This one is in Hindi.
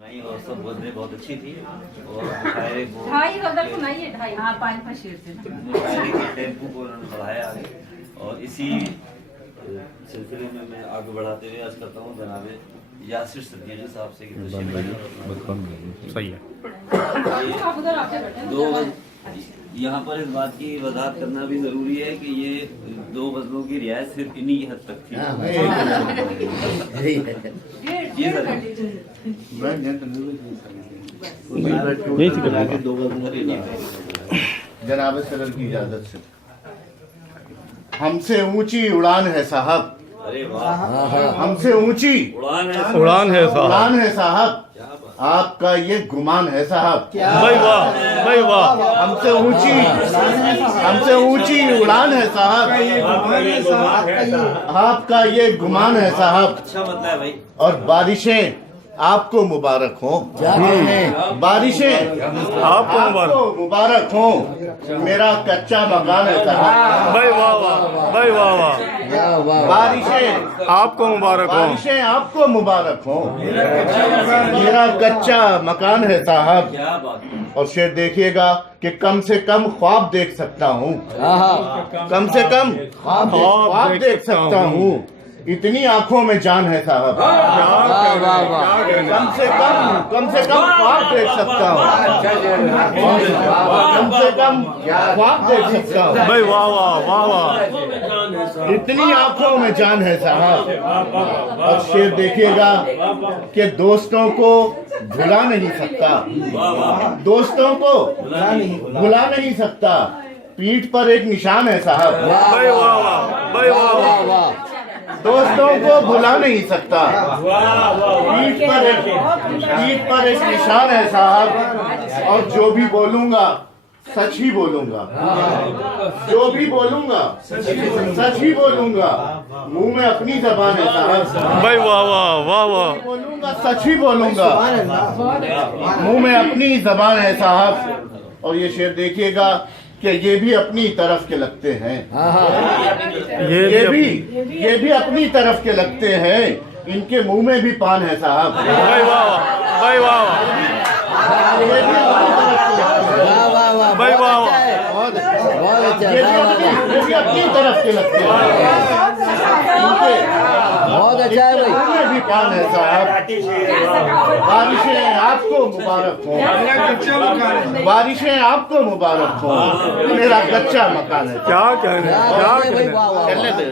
नहीं, और सब बंदे बहुत अच्छी थी और ढाई सुनाइए ढाई। हाँ, 5 पर शेर से टेम्पू को उन्होंने बढ़ाया आगे और इसी सिलसिले में मैं आगे बढ़ाते हुए आज करता हूँ जनाबे यासिर सिद्दीकी साहब से सही है। दो यहाँ पर इस बात की वजाहत करना भी जरूरी है कि ये 2 गजलों की रियायत सिर्फ इन्हीं की हद तक थी। जी सर, जनाब सदर की इजाजत से हमसे ऊंची उड़ान है साहब। अरे वाह, हमसे ऊंची उड़ान है उड़ान है साहब। उड़ान है साहब, आपका ये गुमान है साहब। भाई वाह, भाई वाह। हमसे ऊंची उड़ान है साहब, आपका ये गुमान है साहब। अच्छा मतलब है भाई। और बारिशें आपको मुबारक हो, बारिशें आपको मुबारक हो। मेरा कच्चा मकान है साहब। भाई वाह वाह, भाई वाह वाह। बारिशें आपको मुबारक हो। बारिशें आपको मुबारक हो। मेरा कच्चा मकान है साहब। क्या बात है। और शेर देखिएगा कि कम से कम ख्वाब देख सकता हूँ, कम से कम ख्वाब देख सकता हूँ। इतनी आंखों में जान है साहब। कम से कम ख्वाब देख सकता हूँ, कम से कम ख्वाब देख सकता हूँ। भाई वाह वाह, वाह वाह। इतनी आंखों में जान है साहब। और शेर देखिएगा कि दोस्तों को भुला नहीं सकता, दोस्तों को भुला नहीं सकता। पीठ पर एक निशान है साहब। भाई वाह वाह, भाई वाह वाह। दोस्तों को भुला नहीं सकता। पीठ पर एक निशान है साहब। और जो भी बोलूंगा सच ही बोलूंगा, जो भी बोलूंगा सच ही बोलूंगा। मुंह में अपनी जबान है साहब। भाई वाह वाह, वाह वाह। बोलूंगा सच ही बोलूंगा, मुंह में अपनी जबान है साहब। और ये शेर देखिएगा कि ये भी अपनी तरफ के लगते हैं, ये भी अपनी तरफ के लगते हैं। इनके मुंह में भी पान है साहब। भाई वाह वाह, भाई वाह वाह, भाई वाह वाह। ये भी अपनी तरफ के लगते हैं। बहुत अच्छा है भाई। मुंह में भी पान है साहब। बारिशें आपको मुबारक हो, बारिशें आपको मुबारक हो। मेरा कच्चा मकान है। क्या कहने, क्या कहने। चलने दे।